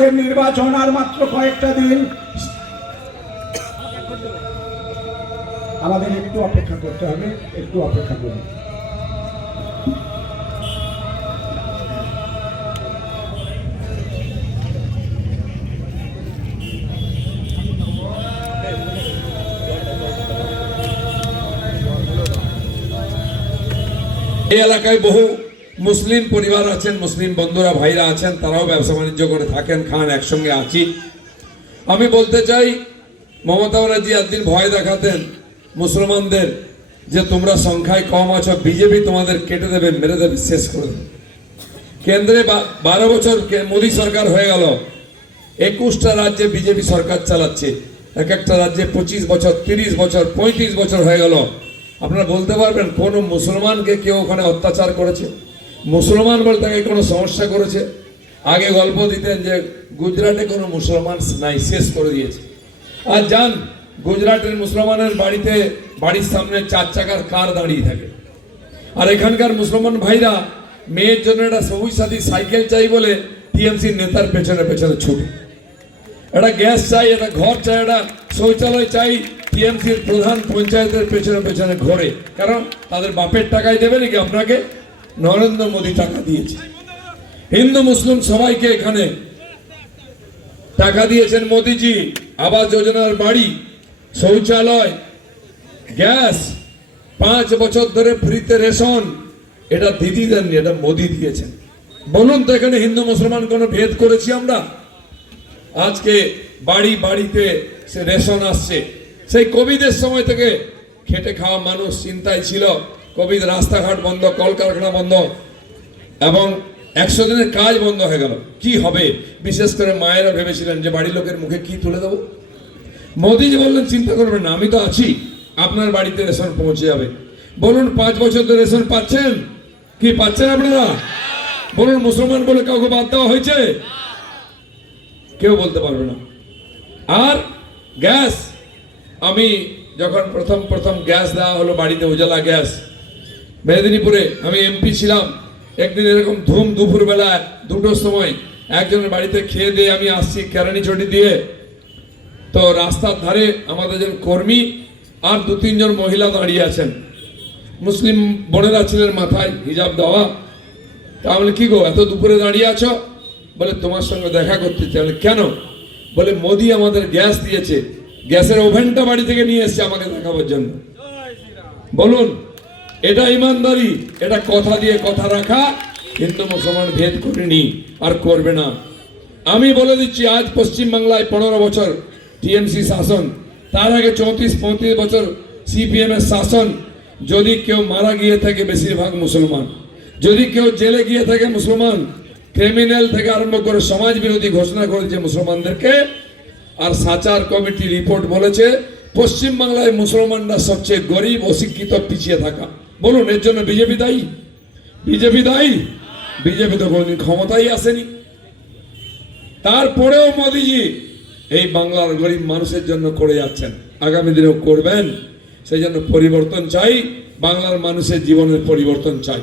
আমাদের নির্বাচন আর মাত্র কয়েকটা দিন, আমাদের একটু অপেক্ষা করতে হবে, একটু অপেক্ষা করুন। এই এলাকায় বহু মুসলিম পরিবার আছেন, মুসলিম বন্ধুরা ভাইরা আছেন, তারাও ব্যবসা বাণিজ্য করে থাকেন, খান, একসঙ্গে আছি। আমি বলতে চাই, মমতা ব্যানার্জি একদিন ভয় দেখাতেন মুসলমানদের যে তোমরা সংখ্যায় কম আছো, বিজেপি তোমাদের কেটে দেবে, মেরে দেবে, শেষ করে দেবে। কেন্দ্রে 12 বছর মোদী সরকার হয়ে গেল, 21টা রাজ্যে বিজেপি সরকার চালাচ্ছে, এক একটা রাজ্যে 25 বছর, 30 বছর, 35 বছর হয়ে গেল। আপনারা বলতে পারবেন কোন মুসলমানকে কেউ ওখানে অত্যাচার করেছে? মুসলমান বলে তাকে কোনো সমস্যা করেছে? আগে গল্প দিতেন যে গুজরাটে কোনো মুসলমান নাই, শেষ করে দিয়েছে। আর যান গুজরাটের মুসলমানের বাড়ির সামনে 4 চাকার কার দাঁড়িয়ে থাকে। আর এখানকার মুসলমান ভাইরা মেয়ের জন্য একটা সবুজ সাথী সাইকেল চাই বলে টিএমসির নেতার পেছনে পেছনে ছুটে, একটা গ্যাস চাই, একটা ঘর চাই, একটা শৌচালয় চাই, টিএমসির প্রধান পঞ্চায়েতের পেছনে পেছনে ঘোরে। কারণ তাদের বাপের টাকায় দেবে নাকি আপনাকে? নরেন্দ্র মোদী টাকা দিয়েছে। হিন্দু মুসলিম সবাইকে এখানে টাকা দিয়েছেন মোদীজি। আবাস যোজনার বাড়ি, শৌচালয়, গ্যাস, 5 বছর ধরে ফ্রিতে রেশন, এটা দিদি দেননি, এটা মোদী দিয়েছেন। বলুন তো এখানে হিন্দু মুসলমান কোনো ভেদ করেছি আমরা? আজকে বাড়ি বাড়িতে সে রেশন আসছে। সেই কোভিডের সময় থেকে খেটে খাওয়া মানুষ চিন্তায় ছিল, কোভিড রাস্তাঘাট বন্ধ, কলকারখানা বন্ধ এবং 100 দিনের কাজ বন্ধ হয়ে গেল। কি হবে? বিশেষ করে মায়েরা ভেবেছিলেন যে বাড়ির লোকের মুখে কি তুলে দেবো। মোদীজি বললেন চিন্তা করবেন না, আমি তো আছি, আপনার বাড়িতে রেশন পৌঁছে যাবে। বলুন 5 বছর ধরে রেশন পাচ্ছেন কি পাচ্ছেন আপনারা? বলুন মুসলমান বলে কাউকে বাদ দেওয়া হয়েছে? কেউ বলতে পারবে না। আর গ্যাস, আমি যখন প্রথম গ্যাস দেওয়া হলো বাড়িতে, উজালা গ্যাস, মেদিনীপুরে আমি এমপি ছিলাম। একদিন এরকম ধুম দুপুরবেলা 2টোর সময় একজনের বাড়িতে খেয়ে দিয়ে আমি আসছি কেরানি চটি দিয়ে, তো রাস্তার ধারে আমাদের যে কর্মী আর 2-3 জন মহিলা দাঁড়িয়ে আছেন, মুসলিম বোনেরা ছিলেন, মাথায় হিজাব দেওয়া। তা আমি কি গো এত দুপুরে দাঁড়িয়ে আছো? বলে তোমার সঙ্গে দেখা করতে চাই। কেন? বলে মোদী আমাদের গ্যাস দিয়েছে, গ্যাসের ওভেনটা বাড়ি থেকে নিয়ে এসছে আমাকে দেখাবার জন্য। বলুন এটা ইমানদারি? এটা কথা দিয়ে কথা রাখা? হিন্দু মুসলমান ভেদ করেনি আর করবে না। আমি বলে দিচ্ছি, আজ পশ্চিমবাংলায় 15 বছর টিএমসি শাসন, তার আগে 34-35 বছর সিপিএম এর শাসন। যদি কেউ মারা গিয়ে থাকে বেশিরভাগ মুসলমান, যদি কেউ জেলে গিয়ে থাকে মুসলমান, ক্রিমিনাল থেকে আরম্ভ করে সমাজ বিরোধী ঘোষণা করেছে মুসলমানদেরকে। আর সাচার কমিটি রিপোর্ট বলেছে পশ্চিমবাংলায় মুসলমানরা সবচেয়ে গরিব, অশিক্ষিত, পিছিয়ে থাকা। বলুন এর জন্য বিজেপি দায়ী? বিজেপি দায়ী? বিজেপি তো কোনদিন ক্ষমতায় আসেনি। তারপরেও মোদীজি এই বাংলার গরিব মানুষের জন্য করে যাচ্ছেন, আগামী দিনেও করবেন। সেই জন্য পরিবর্তন চাই, বাংলার মানুষের জীবনের পরিবর্তন চাই।